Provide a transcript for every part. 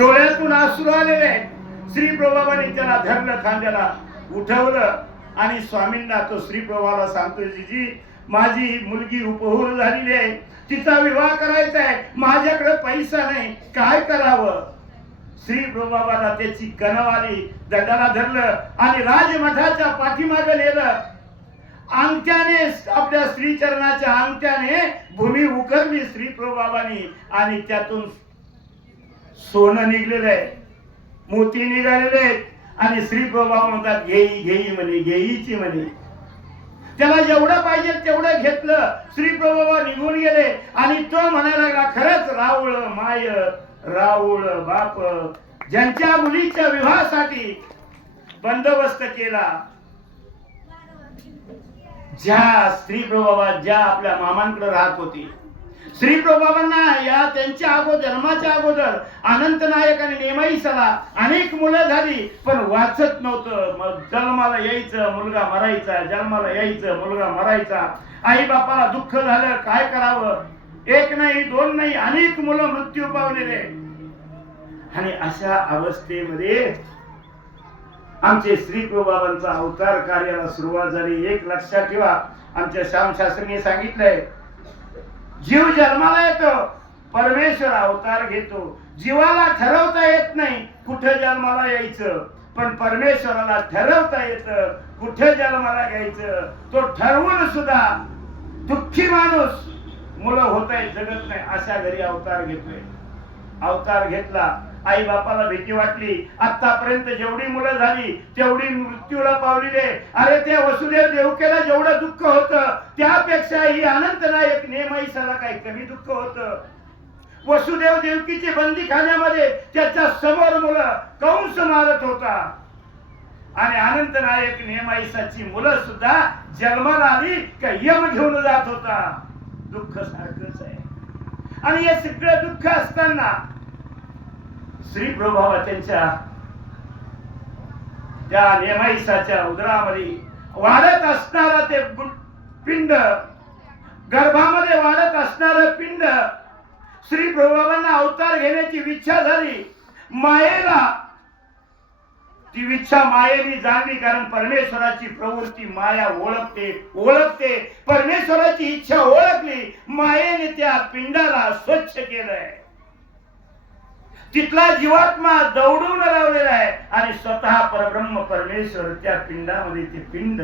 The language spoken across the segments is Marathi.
डोळ्यातून अश्रू आलेले. श्री प्रभुबाबांनी त्याला धरलं, खांद्याला उठवलं आणि स्वामींना तो श्री प्रभुला सांगतो, जीजी माझी मुलगी उपहूर झालेली आहे, तिचा विवाह करायचा आहे, माझ्याकडे पैसा नाही, काय करावं. श्री प्रभुबाबाला त्याची कणव आली, दंडाला धरलं आणि राजमठाच्या पाठीमागे नेलं. अंगठ्याने आपल्या श्रीचरणाच्या अंगठ्याने भूमी उकरली श्री प्रभुबाबांनी आणि त्यातून सोनं निघलेलं आहे, मोती निघालेले आहेत. आणि श्री प्रभुबाबा म्हणतात घेई घेई म्हणे, घेईची म्हणे. त्याला जेवढं पाहिजे तेवढं घेतलं. श्री प्रभुबाबा निघून गेले आणि तो म्हणायला लागला, खरंच राऊळ माय राऊळ बाप, ज्यांच्या मुलीच्या विवाहासाठी बंदोबस्त केला, ज्या श्री प्रभुबाबा ज्या आपल्या मामांकडे राहत होती, श्री प्रभुबाबांना या त्यांच्या जन्माच्या अगोदर अनंत नायक आणि नेमाईसाला अनेक मुलं झाली, पण वाचत नव्हतं. मग जन्माला यायचं मुलगा मरायचा, जन्माला यायचं मुलगा मरायचा. आई बापाला दुःख झालं, काय करावं. एक नाही दोन नाही अनेक मुलं मृत्यू पावलेले. आणि अशा अवस्थेमध्ये आमचे श्री प्रभुबाबांचा अवतार कार्याला सुरुवात झाली. एक लक्षात ठेवा, आमच्या श्यामशास्त्रीने सांगितलंय, जीव जन्माला येतो, परमेश्वर अवतार घेतो. जीवाला ठरवता येत नाही कुठे जन्माला यायचं, पण परमेश्वराला ठरवता येतं कुठे जन्माला घ्यायचं. तो ठरवून सुद्धा दुःखी माणूस मुलं होत आहे जगत नाही अशा घरी अवतार घेतोय. अवतार घेतला, आई बापाला भीती वाटली. आतापर्यंत जेवढी मुलं झाली तेवढी मृत्यूला पावलेले. अरे त्या वसुदेव देवकीला जेवढं दुःख होतं त्यापेक्षा ही अनंत नायक नेमाईसाला काही कमी दुःख होतं. वसुदेव देवकीची बंदीखान्यामध्ये त्याच्या समोर मुलं कंस मारत होता आणि अनंत नायक नेमाईसाची मुलं सुद्धा जन्माला आली का यम घेऊन जात होता. दुःख सारखंच आहे. आणि हे सगळं दुःख असताना श्री प्रभुबाबा त्यांच्या त्या नेमाईसाच्या उदरामध्ये वाढत असणारा ते पिंड, गर्भामध्ये वाढत असणारं पिंड, श्री प्रभुबाबांना अवतार घेण्याची इच्छा झाली. मायेला ती इच्छा मायेने जाणली, कारण परमेश्वराची प्रवृत्ती माया ओळखते. परमेश्वराची इच्छा ओळखली, मायेने त्या पिंडाला स्वच्छ केलंय. तिथला जीवात्मा दौडून लावलेला आहे आणि स्वतः परब्रह्म परमेश्वर त्या पिंडामध्ये. ते पिंड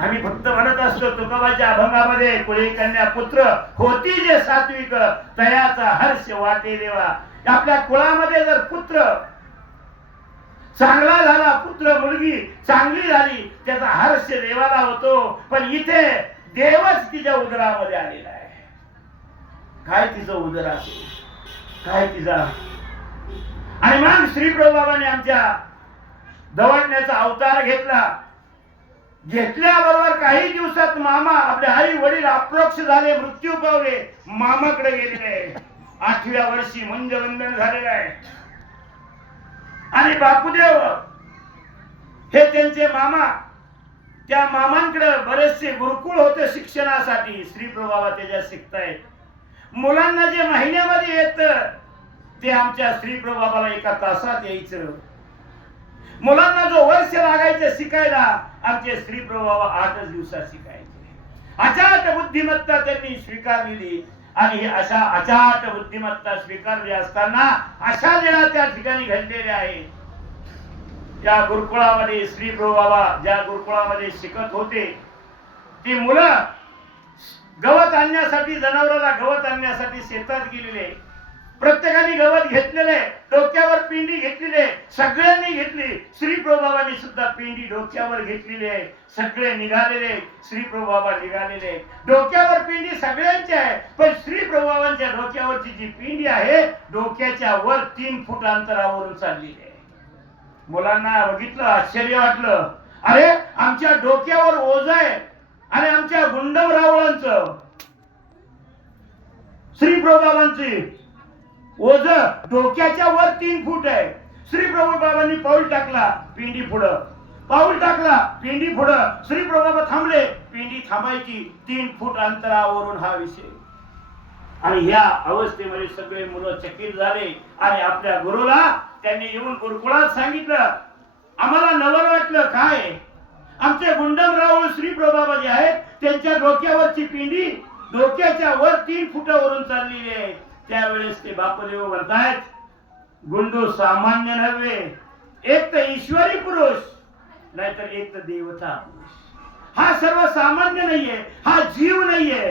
आम्ही फक्त म्हणत असतो तुकोबाच्या अभंगामध्ये, कुळे कन्या पुत्र होती जे सात्विक, तयाचा हर्ष वाटे देवा. आपल्या कुळामध्ये जर पुत्र चांगला झाला, पुत्र मुलगी चांगली झाली, त्याचा हर्ष देवाला होतो. पण इथे देवच तिच्या उदरामध्ये आलेला आहे. काय तिचं उदर असेल, काय तिचा. आणि मग श्री प्रभुबाबांनी आमच्या दवाखान्याचा अवतार घेतला. घेतल्याबरोबर काही दिवसात मामा, आपले आई वडील अप्रोक्ष झाले, मृत्यू पावले, मामाकडे गेलेले. 8व्या वर्षी मंजवंदन झालेलं आहे. आणि बापूदेव हे त्यांचे मामा, त्या मामांकडे बरेचसे गुरुकुळ होते शिक्षणासाठी. श्री प्रभुबाबा त्याच्या शिकतायत. मुलांना जे महिन्यामध्ये येत ते आमच्या श्री प्रभुबाबाला एका तासात यायचं. मुलांना जो वर्ष लागायचं शिकायला, आमचे श्री प्रभुबाबा 8 दिवसात शिकायचे. अचाट बुद्धिमत्ता त्यांनी स्वीकारलेली. आणि अशा अचाट बुद्धिमत्ता स्वीकारली असताना अशा वेळा त्या ठिकाणी घडलेल्या आहेत. त्या गुरुकुळामध्ये श्री प्रभुबाबा ज्या गुरुकुळामध्ये शिकत होते, ती मुलं गवत आणण्यासाठी, जनावराला गवत आणण्यासाठी शेतात गेलेले. प्रत्येकाने गवत घेतलेले, डोक्यावर पिंडी घेतलेले, सगळ्यांनी घेतली. श्री प्रभुबाबांनी सुद्धा पिंडी डोक्यावर घेतलेली आहे. सगळे निघालेले, श्री प्रभुबाबा निघालेले. डोक्यावर पिंडी सगळ्यांची आहे, पण श्री प्रभुबाबांच्या डोक्यावरची जी पिंडी आहे डोक्याच्या वर 3 फूट अंतरावरून चाललेली आहे. मुलांना बघितलं, आश्चर्य वाटलं. अरे आमच्या डोक्यावर ओझ आहे आणि आमच्या गुंडम रावळांचं, श्री प्रभुबाबांची ओझ डोक्याच्या वर 3 फूट आहे. श्री प्रभुबाबांनी पाऊल टाकला, पिंडी पुढं, पाऊल टाकला, पिंडी पुढं. श्री प्रभुबाबा थांबले, पिंडी थांबायची. 3 फूट अंतरावरून हा विषय. आणि ह्या अवस्थेमध्ये सगळे मुलं चकित झाले आणि आपल्या गुरुला त्यांनी येऊन गुरुकुळात सांगितलं. आम्हाला नवल वाटलं, काय आमचे गुंडमराव श्री प्रभाबा जे आहेत त्यांच्या डोक्यावरची पिंडी डोक्याच्या वर 3 फुटावरून चाललेली आहे. त्यावेळेस ते बापदेव म्हणतायत, गुंडू सामान्य नव्हे, एक तर ईश्वरी पुरुष नाहीतर एक तर देवता पुरुष. हा सर्व सामान्य नाहीये, हा जीव नाहीये,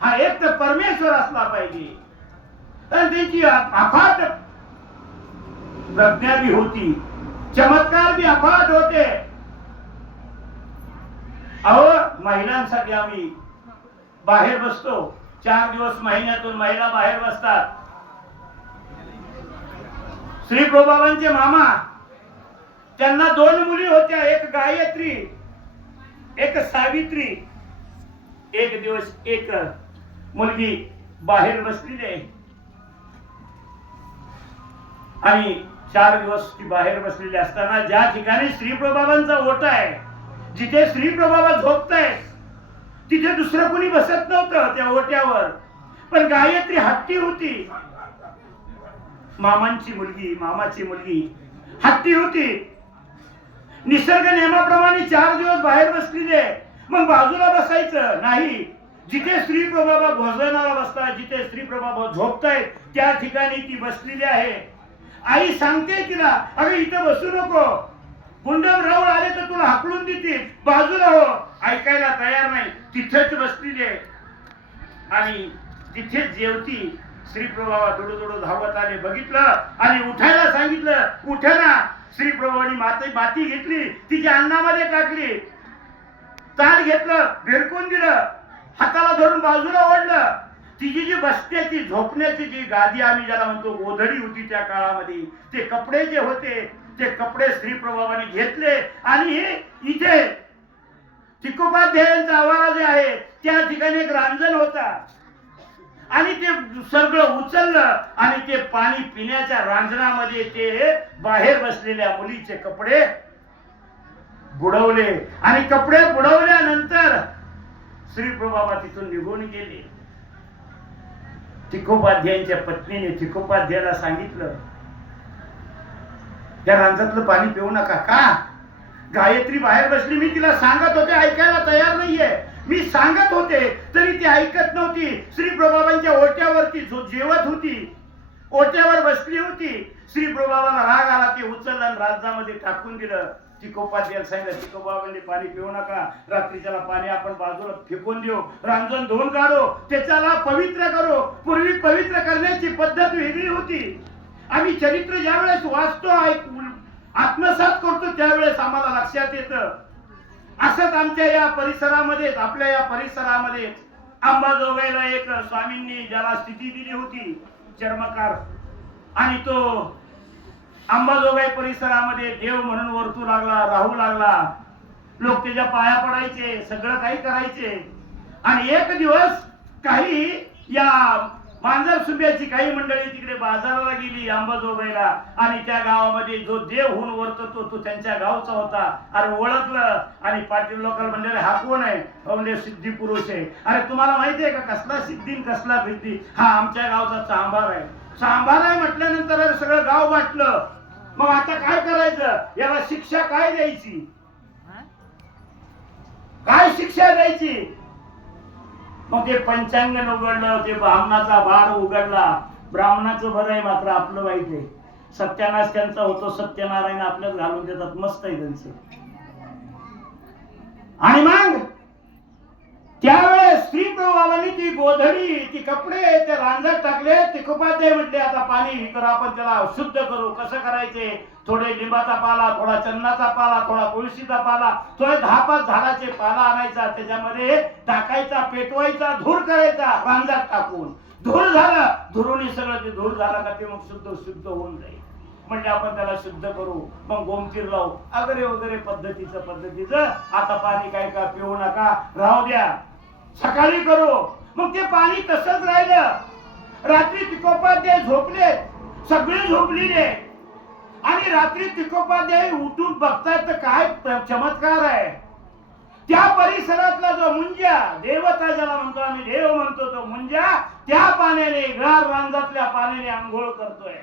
हा एक तर परमेश्वर असला पाहिजे. आणि त्यांची अफाट प्रज्ञा बी होती, चमत्कार बी अफाट होते. अहो, महिलांसाठी आम्ही बाहेर बसतो, 4 दिवस महिन्यातून महिला बाहेर बसतात. श्री प्रभाबांचे मामा, त्यांना 2 मुली होत्या, एक गायत्री एक सावित्री. एक दिवस एक मुलगी बाहेर बसलेली आहे आणि 4 दिवस ती बाहेर बसलेली असताना ज्या ठिकाणी श्री प्रभाबांचा ओटा आहे, जिथे श्री प्रभाबा झोपतायत, तिथे दुसरं कोणी बसत नव्हतं त्या ओट्यावर. पण गायत्री हट्टी होती, मामाची मुलगी हट्टी होती. निसर्ग नियमाप्रमाणे 4 दिवस बाहेर बसलेले, मग बाजूला बसायचं नाही. जिथे श्री प्रभाबा भोजनाला बसतात, जिथे श्री प्रभाबा झोपतायत, त्या ठिकाणी ती बसलेली आहे. आई सांगते तिला, अगं इथं बसू नको, गुंडमराव आले तर तुला हाकलून देतील, बाजूला हो. ऐकायला तयार नाही, तिथेच बसलेली आहे. आणि तिथेच जेवती. श्री प्रभाबा थोडं धावत आले, बघितलं आणि उठायला सांगितलं. उठेना. श्री प्रभावांनी माती घेतली, तिच्या अन्नामध्ये टाकली, ताट घेतलं, भिरकून दिलं, हाताला धरून बाजूला ओढलं. तिची जी बसण्याची झोपण्याची जी गादी आम्ही ज्याला म्हणतो गोधडी होती त्या काळामध्ये, ते कपडे जे होते ते कपडे श्री प्रभावांनी घेतले आणि इथे तिकोपाध्यायांचा आवारा जे आहे त्या ठिकाणी एक रांजण होता आणि ते सगळं उचललं आणि ते पाणी पिण्याच्या रांजणामध्ये ते बाहेर बसलेल्या मुलीचे कपडे बुडवले. आणि कपडे बुडवल्यानंतर श्री प्रभाबा तिथून निघून गेले. तिकोपाध्यायांच्या पत्नीने तिकोपाध्यायाला सांगितलं, या रांजणातलं पाणी पिऊ नका. का? गायत्री बाहेर बसली, मी तिला सांगत होते, ऐकायला तयार नाहीये. मी सांगत होते तरी ती ऐकत नव्हती. श्री प्रभाबांच्या ओट्यावरती जेवत होती, ओट्यावर बसली होती. श्री प्रभाबाला राग आला, ते उचललं आणि रांजणामध्ये टाकून दिलं. तिकोपाध्यायाला सांगितलं, तिकोबाबांनी पाणी पिऊ नका, रात्रीच्याला पाणी आपण बाजूला फेकून देऊ, रांजण धुवून काढू, त्याच्याला पवित्र करू. पूर्वी पवित्र करण्याची पद्धत वेगळी होती. आम्ही चरित्र ज्यावेळेस वाचतो, आत्मसात करतो, त्यावेळेस आम्हाला लक्षात येतं. असंच आमच्या या परिसरामध्ये, आपल्या या परिसरामध्ये अंबाजोगाईला एक स्वामींनी ज्याला स्थिती दिली होती, चर्मकार, आणि तो अंबाजोगाई परिसरामध्ये देव म्हणून वर्तू लागला, राहू लागला. लोक त्याच्या पाया पडायचे, सगळं काही करायचे. आणि एक दिवस काही या मांजर सुंब्याची काही मंडळी तिकडे बाजाराला गेली अंबाजोगाईला, आणि त्या गावामध्ये जो देव होऊन वर्ततो तो त्यांच्या गावचा होता. अरे ओळखलं आणि पाटील लोकांना म्हणले, हा कोण आहे? म्हणजे सिद्धी पुरुष आहे. अरे तुम्हाला माहिती आहे का कसला सिद्धी कसला सिद्धी? हा आमच्या गावचा चांभार आहे. चांभार आहे म्हटल्यानंतर सगळं गाव वाटलं. मग आता काय करायचं? याला शिक्षा काय द्यायची? काय शिक्षा द्यायची? मग ते पंचांग उघडलं, ते ब्राह्मणाचा बार उघडला. ब्राह्मणाचं बरं आहे, मात्र आपलं वाईट आहे. सत्यानाश त्यांचा होतो, सत्यनारायण आपल्याच घालून देतात. मस्त आहे त्यांचं. आणि मग त्यावेळेस श्री प्रभावांनी ती गोधडी, ती कपडे ते रांजणात टाकले. तिकोपाध्याय म्हटले, आता पाणी करू, आपण त्याला शुद्ध करू. कसं करायचे? थोडे लिंबाचा पाला, थोडा चंदनाचा पाला, थोडा तुळशीचा पाला, थोडे 10-5 झाडाचे पाला आणायचा, त्याच्यामध्ये टाकायचा, पेटवायचा, धूर करायचा रांजणात टाकून. धूर झाला, धुरूनी सगळं ते धूर झाला का ते मग शुद्ध होऊन जाईल. म्हणजे आपण त्याला शुद्ध करू, मग गोमतीर लावू, वगैरे पद्धतीचं. आता पाणी काय का पिऊ नका, राहू द्या, सकाळी करू. मग ते पाणी तसंच राहिलं. रात्री तिकोपाध्याय झोपले, सगळे झोपलेले, आणि रात्री तिकोपाध्याय उठून बघतायत तर काय चमत्कार आहे. त्या परिसरातला जो मुंजा, देवता ज्याला म्हणतो आम्ही, देव म्हणतो, तो मुंजा त्या पाण्याने, गार रांजातल्या पाण्याने आंघोळ करतोय.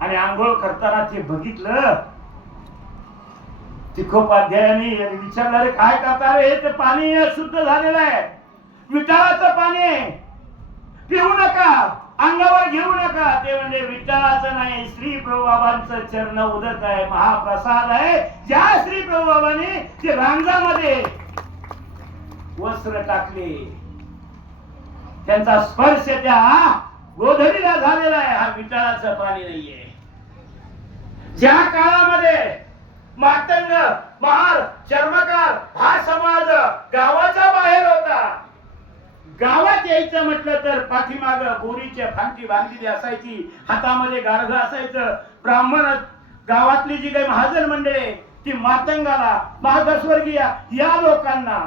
आणि आंघोळ करताना ते बघितलं. तिखोपाध्यायांनी विचारलं, अरे काय करता रे, हे पाणी शुद्ध झालेलं आहे, विठाळाचं पाणी आहे, पिऊ नका, अंगावर घेऊ नका. ते म्हणजे विठ्ठलाचं नाही, श्री प्रभुबाबांचं चरण उदक आहे, महाप्रसाद आहे. ज्या श्री प्रभुबाबांनी ते रांजामध्ये वस्त्र टाकले, त्यांचा स्पर्श त्या गोधडीला झालेला आहे. हा विठ्ठलाचं पाणी नाहीये. ज्या काळामध्ये मातंग, महार, चर्मकार हा समाज गावाच्या बाहेर होता, गावात यायचं म्हटलं तर पाठीमाग बोरीच्या फांदी बांधलेली असायची, हातामध्ये गारघ असायचं. ब्राह्मण गावातली जी काही महाजन मंडळी ती मातंगाला, मागासवर्गीय या लोकांना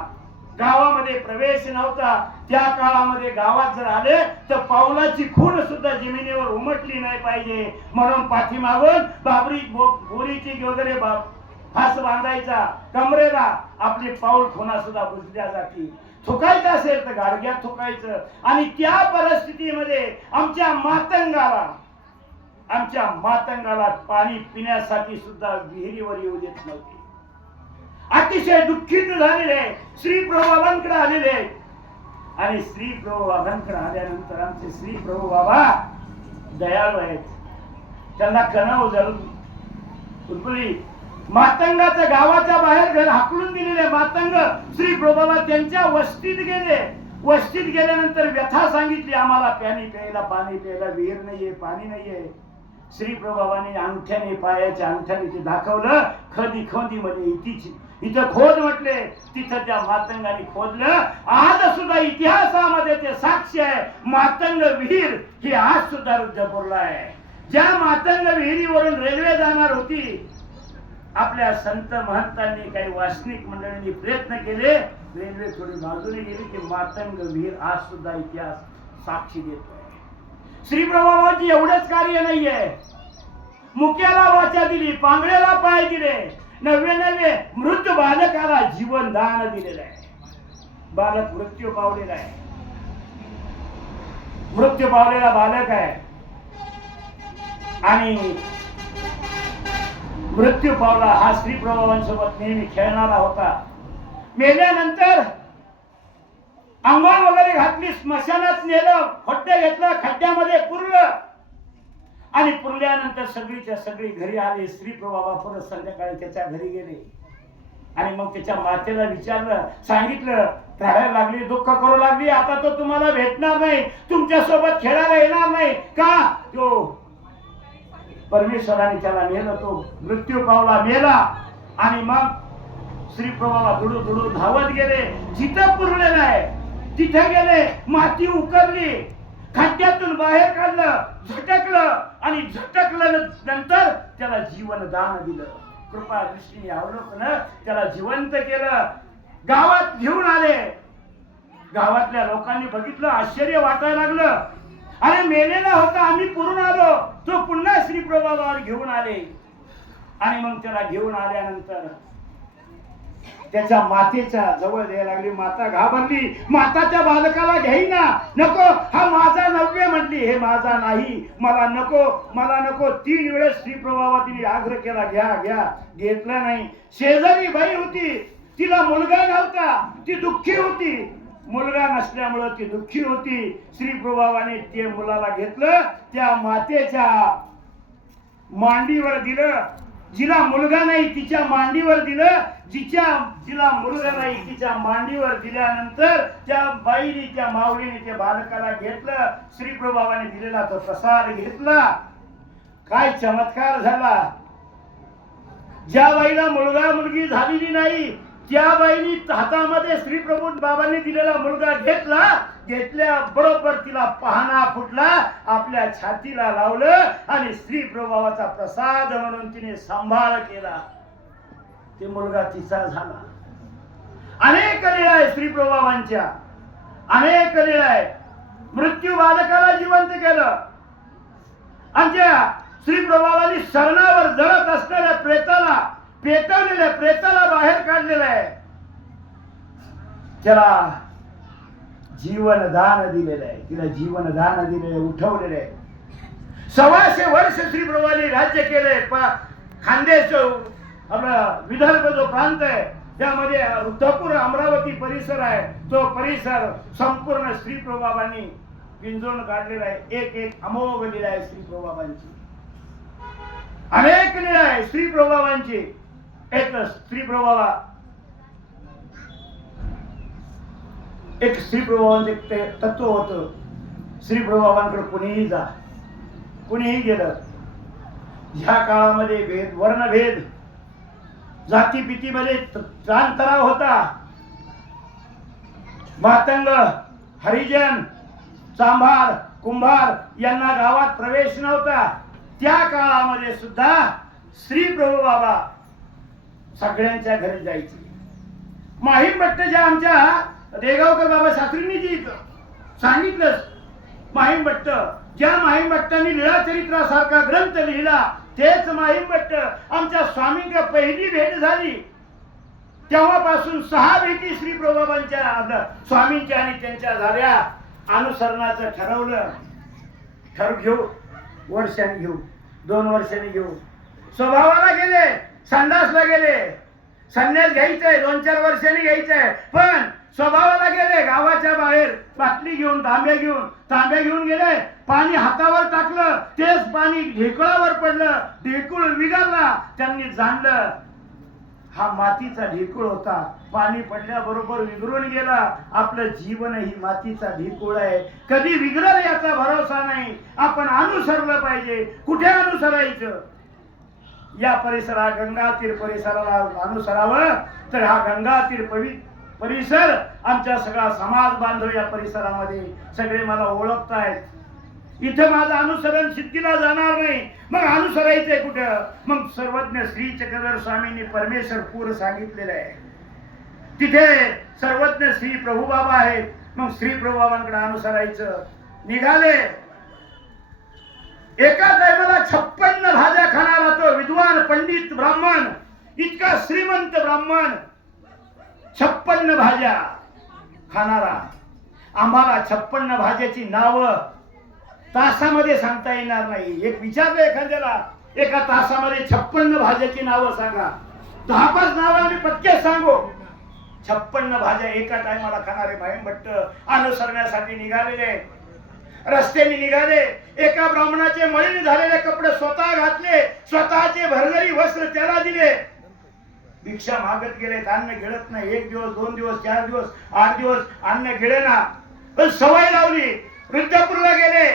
गावामध्ये प्रवेश नव्हता. त्या काळामध्ये गावात जर आले तर पावलाची खूण सुद्धा जमिनीवर उमटली नाही पाहिजे म्हणून पाठीमागून बोरीची वगैरे फास बांधायचा, कमरेला आपली पाऊल खुणा सुद्धा बुजल्या जाती. थुकायचं असेल तर गाडग्यात थुकायचं. आणि त्या परिस्थितीमध्ये आमच्या मातंगाला पाणी पिण्यासाठी सुद्धा विहिरीवर येऊ देत नव्हते. अतिशय दुःखित झालेले श्री प्रभुबाबांकडे आलेले. आणि श्री प्रभुबाबांकडे आल्यानंतर आमचे श्री प्रभू बाबा दयाळू आहेत. त्यांना कणव जरूर मातंगाचं गावाच्या बाहेर घर हाकलून दिलेले मातंग श्री प्रभुबाबा त्यांच्या वस्तीत गेले. वस्तीत गेल्यानंतर व्यथा सांगितली, आम्हाला पाणी प्यायला विहीर नाहीये, पाणी नाहीये. श्री प्रभुबाबांनी अंगठ्याने, पायाच्या अंगठ्याने ते दाखवलं. खोदी मध्ये इथं खोद म्हटले, तिथं त्या मातंगाने खोदलं. आज सुद्धा इतिहासामध्ये ते साक्ष आहे. मातंग विहीर ही आज सुद्धा रुद्रपूरला आहे. ज्या मातंग विहिरीवरून रेल्वे जाणार होती, आपल्या संत महंतांनी, काही वासनिक मंडळींनी प्रयत्न केले, रेल्वे थोडी बाजूने गेली की मातंग विहीर आज सुद्धा इतिहास साक्षी देतोय. श्री प्रभुबाबांची एवढंच कार्य नाहीये. मुक्याला वाचा दिली, पांगळ्याला पाय दिले, 99 मृत बालकाला जीवन दान दिलेलं आहे. बालक मृत्यू पावलेला आहे, मृत्यू पावलेला बालक आहे. आणि मृत्यू पावला हा श्री प्रभुबाबांसोबत नेहमी खेळणारा होता. मेल्यानंतर अंघोळ वगैरे घातली, स्मशानात नेलं, खड्डे घेतलं, खड्ड्यामध्ये पुरलं. आणि पुरल्यानंतर सगळीच्या सगळी घरी आले. श्री प्रभुबाबा परत संध्याकाळी त्याच्या घरी गेले. आणि मग त्याच्या मातेला विचारलं, सांगितलं, रडायला लागली, दुःख करू लागली, आता तो तुम्हाला भेटणार नाही, तुमच्या सोबत खेळायला येणार नाही का? तो परमेश्वराने त्याला नेलं, तो मृत्यू पावला, मेला. आणि मग श्री प्रभुबाबा दुडू धावत गेले. जिथं पुरलेलं आहे तिथे गेले, माती उकरली, खड्ड्यातून बाहेर काढलं, झटकलं. आणि झटकलं नंतर त्याला जीवन दान दिलं. कृपा दृष्टीने अवलोकन त्याला जिवंत केलं. गावात घेऊन आले. गावातल्या लोकांनी बघितलं, आश्चर्य वाटायला लागलं. अरे मेलेला होता, आम्ही पुरून आलो, तो पुन्हा श्री प्रभुबाबावर घेऊन आले. आणि मग त्याला घेऊन आल्यानंतर त्याच्या मातेच्या जवळ द्यायला लागली. माता घाबरली, माताच्या बालकाला घेईना, नको, हा माझा नव्हे म्हटली, हे माझा नाही, मला नको, मला नको. 3 वेळेस श्री प्रभुबाबा तिने आग्रह केला, घ्या घ्या, घेतला नाही. शेजारी बाई होती, तिला मुलगा नव्हता, ती दुःखी होती. मुलगा नसल्यामुळे ती दुःखी होती. श्री प्रभुबाबाने ते मुलाला घेतलं, त्या मातेच्या मांडीवर दिलं. जिला मुलगा नाही तिच्या मांडीवर दिलं, जिला मुलगा नाही तिच्या मांडीवर दिल्यानंतर त्या बाईने, त्या माऊलीने त्या बालकाला घेतलं. श्री प्रभुबाबाने दिलेला तो प्रसाद घेतला. काय चमत्कार झाला. ज्या बाईला मुलगा मुलगी झालेली नाही, त्या बाईनी हातामध्ये श्री प्रभुबाबांनी दिलेला मुलगा घेतला. घेतल्या बरोबर तिला पहाणा फुटला, आपल्या छातीला लावलं आणि श्री प्रभुबाबाचा प्रसाद म्हणून तिने सांभाळ केला. ते मुलगा तिचा झाला. अनेक लीळा आहे श्री प्रभुबाबांच्या, अनेक लीळा आहे. मृत्यू बालकाला जिवंत केलं. आमच्या श्री प्रभुबाबांनी शरणावर जळत असणाऱ्या प्रेताला, पेटवलेल्या प्रेताला बाहेर काढलेलं आहे. त्याला जीवनदान दिलेलं आहे, तिला जीवनदान दिलेलं आहे, उठवलेलं आहे. 125 वर्ष श्री प्रभूंनी राज्य केले. खानदेश आपला विदर्भ जो प्रांत आहे त्यामध्ये रुद्रपूर अमरावती परिसर आहे, तो परिसर संपूर्ण श्री प्रभूंनी पिंजून काढलेला आहे. एक एक अमोघ लीला आहे श्री प्रभूंची, अनेक लीला आहे श्री प्रभूंची. एक श्री प्रभू एक श्री प्रभूंचे तत्व होतं. श्री प्रभूंकडे कुणीही जा, कुणीही गेलं, ह्या काळामध्ये भेद, वर्णभेद, जातीपितीमध्ये ताणतणाव होता. मातंग, हरिजन, चांभार, कुंभार यांना गावात प्रवेश नव्हता. त्या काळामध्ये सुद्धा श्री प्रभू बाबा सगळ्यांच्या घरी जायचे. माहीम भट्ट ज्या आमच्या देगावकर बाबा शास्त्रींनी जी सांगितलं, माहीम भट्ट, ज्या माहीम भट्टांनी लीळाचरित्रासारखा ग्रंथ लिहिला, तेच माहीम भट्ट आमच्या स्वामींच्या पहिली भेट झाली तेव्हापासून 6 भेटी श्री प्रभूंच्या स्वामींच्या आणि त्यांच्या झाल्या. अनुसरणाचं ठरवलं, घेऊ, वर्षांनी घेऊ, 2 वर्षांनी घेऊ. स्वभावाला गेले, संडासला गेले, संन्यास घ्यायचंय 2-4 वर्षांनी घ्यायचंय, पण स्वभावाला गेले. गावाच्या बाहेर बाटली घेऊन, तांब्या घेऊन गेले, पाणी हातावर टाकलं, तेच पाणी ढेकळावर पडलं, ढेकूळ विगारला. त्यांनी जाणलं हा मातीचा ढेकूळ होता, पाणी पडल्याबरोबर विघरून गेला. आपलं जीवन ही मातीचा ढेकूळ आहे, कधी विघरल याचा भरोसा नाही. आपण अनुसरलं पाहिजे. कुठे अनुसरायचं? या परिसरा गंगातीर परिसराला अनुसरावं तर हा गंगातीर परिसर आमच्या सगळा समाज बांधव या परिसरामध्ये सगळे मला ओळखतायत. इथं माझं अनुसरण सिद्धीला जाणार नाही, मग अनुसरायचंय कुठं? मग सर्वज्ञ श्री चक्रधर स्वामींनी परमेश्वरपूर सांगितलेलं आहे, तिथे सर्वज्ञ श्री प्रभू बाबा आहेत. मग श्री प्रभू बाबांकडे अनुसरायचं. निघाले. एका टायमाला 56 भाज्या खाणारा तो विद्वान पंडित ब्राह्मण, इतका श्रीमंत ब्राह्मण, 56 भाज्या खाणारा. आम्हाला 56 भाज्याची नावं तासामध्ये सांगता येणार नाही. एक विचारलं एखाद्याला, एका तासामध्ये 56 भाज्याची नावं सांगा, 10-5 नावं आम्ही पटके सांगू. 56 भाज्या एका टायमाला खाणारे माहीम भट्ट अनुसरण्यासाठी निघालेले. रस्त्याने निघाले. एका ब्राह्मणाचे मळीने झालेले कपडे स्वतः घातले, स्वतःचे भरजरी वस्त्र त्याला दिले. भिक्षा मागत गेले, अन्न गिळत नाही. 1 दिवस, 2 दिवस, 4 दिवस, 8 दिवस अन्न गिळे ना. पण सवय लावली. रुद्रपूरला गेले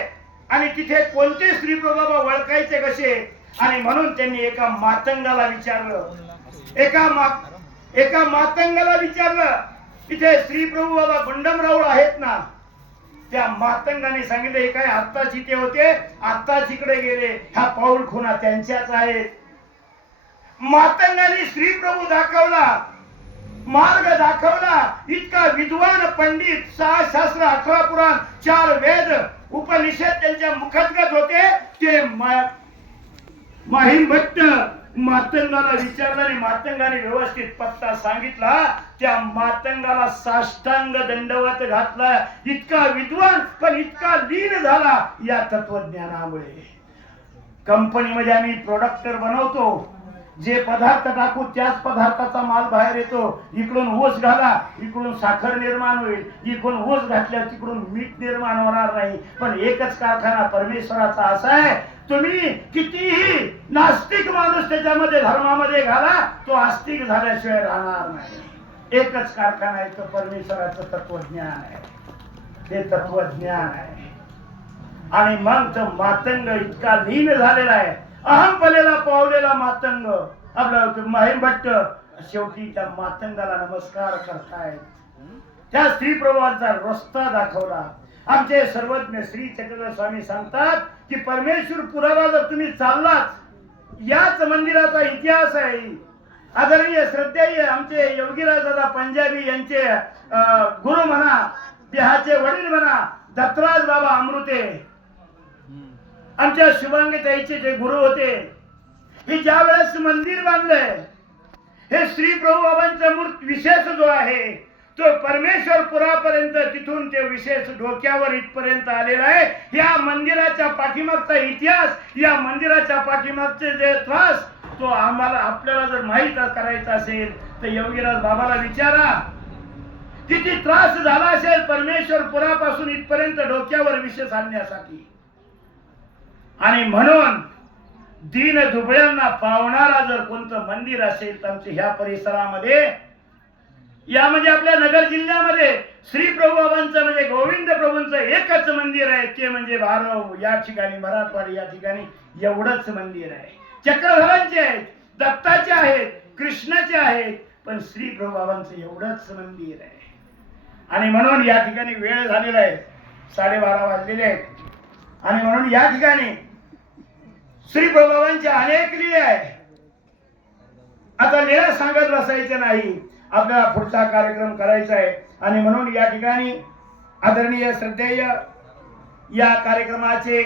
आणि तिथे कोणते श्री प्रभू बाबा ओळखायचे कसे, आणि म्हणून त्यांनी एका मातंगाला विचारलं. एका मातंगाला विचारलं, तिथे श्री प्रभू बाबा गुंडमराऊळ आहेत ना? त्या मातंगाने सांगितलं, हे काय आत्ताच इथे होते, आत्ताच इकडे गेले, हा पाऊल खुणा त्यांच्याच आहेत. मातंगाने श्री प्रभू दाखवला, मार्ग दाखवला. इतका विद्वान पंडित, 6 शास्त्र, 18 पुराण, 4 वेद, उपनिषद त्यांच्या मुखगत होते. ते माहीम भट्ट मातंगाला विचारला आणि मातंगाने व्यवस्थित पत्ता सांगितला. त्या मातंगाला साष्टांग दंडवत घातला. इतका विद्वान पण इतका लीन झाला या तत्वज्ञानामुळे. कंपनीमध्ये आम्ही प्रोडक्ट बनवतो, जे पदार्थ टाकू त्याच पदार्थाचा माल बाहेर येतो. इकडून ऊस घाला, इकडून साखर निर्माण होईल, इकडून ऊस घातल्या तिकडून मीठ निर्माण होणार नाही. पण एकच कारखाना परमेश्वराचा असा आहे, तुम्ही कितीही नास्तिक माणूस त्याच्यामध्ये धर्मामध्ये घाला, तो आस्तिक झाल्याशिवाय राहणार नाही. एकच कारखाना आहे, तो परमेश्वराचं तत्वज्ञान आहे. ते तत्वज्ञान आहे. आणि मग तो मातंग इतका लीन झालेला आहे, अहंपलेला पावलेला मातंग आपला माहीम भट्ट शेवटी त्या मातंगाला नमस्कार करतायत. त्या स्त्री प्रभूंचा रस्ता दाखवला. आमचे सर्वज्ञ श्री चक्रधर स्वामी सांगतात की परमेश्वर पुराला जर तुम्ही चाललात, याच मंदिराचा इतिहास आहे. आदरणीय श्रद्धेय आमचे योगीराज दादा पंजाबी यांचे गुरु म्हणा, देहाचे वडील म्हणा, दत्तराज बाबा अमृते, आमच्या शुभांगीताईचे जे गुरु होते, हे ज्या वेळेस मंदिर बांधलंय, हे श्री प्रभू बाबांचा मूर्त विशेष जो आहे तो परमेश्वर पुरापर्यंत तिथून ते विशेष डोक्यावर इथपर्यंत आलेला आहे. या मंदिराच्या पाठीमागचा इतिहास, या मंदिराच्या पाठीमागचे जे त्रास, तो आम्हाला आपल्याला जर माहीत करायचा असेल तर योगीराज बाबाला विचारा किती त्रास झाला असेल परमेश्वर पुरापासून इथपर्यंत डोक्यावर विशेष आणण्यासाठी. आणि म्हणून दीन दुबळ्यांना पावणारा जर कोणतं मंदिर असेल तर आमच्या ह्या परिसरामध्ये, या म्हणजे आपल्या नगर जिल्ह्यामध्ये श्री प्रभुबाबांचं म्हणजे गोविंद प्रभूंचं एकच मंदिर आहे, ते म्हणजे भारव या ठिकाणी, मराठवाडी या ठिकाणी एवढंच मंदिर आहे. चक्रधरांचे आहेत, दत्ताचे आहेत, कृष्णाचे आहेत, पण श्री प्रभुबाबांचं एवढंच मंदिर आहे. आणि म्हणून या ठिकाणी वेळ झालेला आहे, 12:30 वाजलेले आहेत. आणि म्हणून या ठिकाणी श्री प्रभुबाबांच्या अनेक लीला आहे. आता लीला सांगत बसायचं नाही, आपल्याला पुढचा कार्यक्रम करायचा आहे. आणि म्हणून या ठिकाणी आदरणीय श्रद्धेय या कार्यक्रमाचे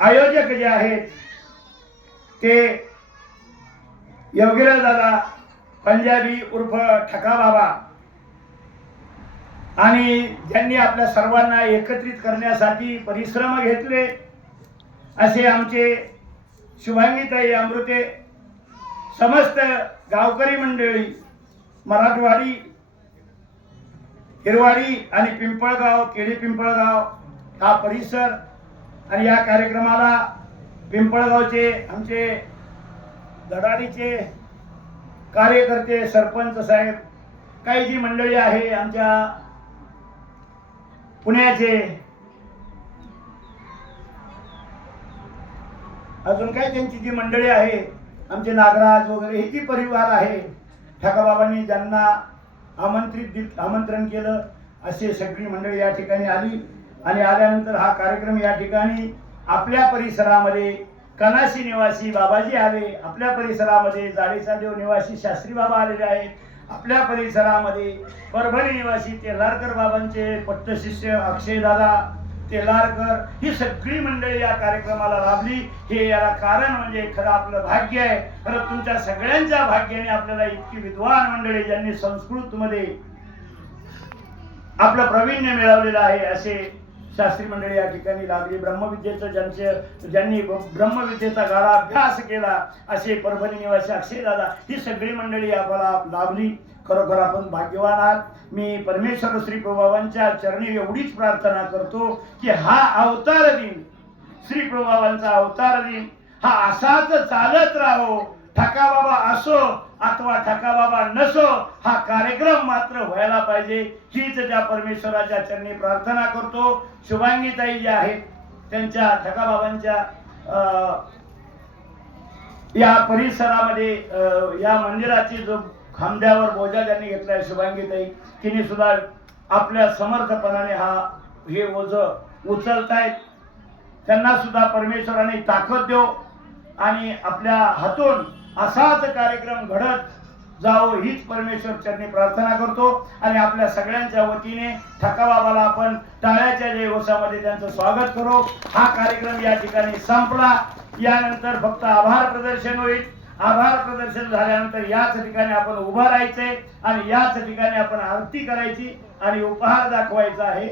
आयोजक जे आहेत ते योगीराज दादा पंजाबी उर्फ ठका बाबा, आणि ज्यांनी आपल्या सर्वांना एकत्रित करण्यासाठी परिश्रम घेतले असे आमचे शुभांगीताई अमृते, समस्त गावकरी मंडळी, मराठवाडी, हिरवाडी आणि पिंपळगाव, केळी पिंपळगाव हा परिसर, आणि या कार्यक्रमाला पिंपळगावचे आमचे धडाडीचे कार्यकर्ते, सरपंच साहेब, काही जी मंडळी आहे आमच्या पुण्याचे, अजून काही त्यांची जी मंडळी आहे, आमचे नागराज वगैरे, ही जी परिवार आहे, ठकाबाबांनी ज्यांना आमंत्रण केलं असे सगळी मंडळी या ठिकाणी आली. आणि आल्यानंतर हा कार्यक्रम या ठिकाणी आपल्या परिसरामध्ये कनाशी निवासी बाबाजी आले, आपल्या परिसरामध्ये जाडेचादेव निवासी शास्त्री बाबा आलेले आहेत, आपल्या परिसरामध्ये परभणी निवासी तेलारकर बाबांचे पट्टशिष्य अक्षयदादा तेलारकर, ही सगळी मंडळी या कार्यक्रमाला लाभली. हे याला कारण म्हणजे खरं आपलं भाग्य आहे. खरं तुमच्या सगळ्यांच्या भाग्याने आपल्याला इतकी विद्वान मंडळी, ज्यांनी संस्कृत मध्ये आपलं प्रावीण्य मिळवलेलं आहे, असे शास्त्री मंडळी या ठिकाणी लाभली. ब्रह्मविद्येचं ज्यांनी ब्रह्मविद्येचा गाढा अभ्यास केला असे परभणी निवासी अक्षयदादा, ही सगळी मंडळी आपल्याला लाभली. खरोखर आपण भाग्यवान आहात. मी परमेश्वर श्री प्रभुबाबांच्या चरणी एवढीच प्रार्थना करतो की हा अवतार दिन, श्री प्रभुबाबांचा अवतार दिन हा असाच चालत राहो. ठकाबाबा असो अथवा ठकाबाबा नसो, हा कार्यक्रम मात्र व्हायला पाहिजे, हीच त्या परमेश्वराच्या चरणी प्रार्थना करतो. शुभांगीताई जे आहेत त्यांच्या ठकाबाबांच्या या परिसरामध्ये या मंदिराची जो खांद्यावर बोजा ज्यांनी घेतलाय शुभांगीताई, तिने सुद्धा आपल्या समर्थपणाने हे ओझ उचलतायत. त्यांना सुद्धा परमेश्वराने ताकद देव आणि आपल्या हातून असाच कार्यक्रम घडत जावो, हीच परमेश्वर चरणी प्रार्थना करतो. आणि आपल्या सगळ्यांच्या वतीने ठकाबाबाला आपण टाळ्याच्या जयघोषामध्ये त्यांचं स्वागत करू. हा कार्यक्रम या ठिकाणी संपला. यानंतर फक्त आभार प्रदर्शन होईल. आभार प्रदर्शन झाल्यानंतर याच ठिकाणी आपण उभं राहायचंय आणि याच ठिकाणी आपण आरती करायची आणि उपहार दाखवायचा आहे.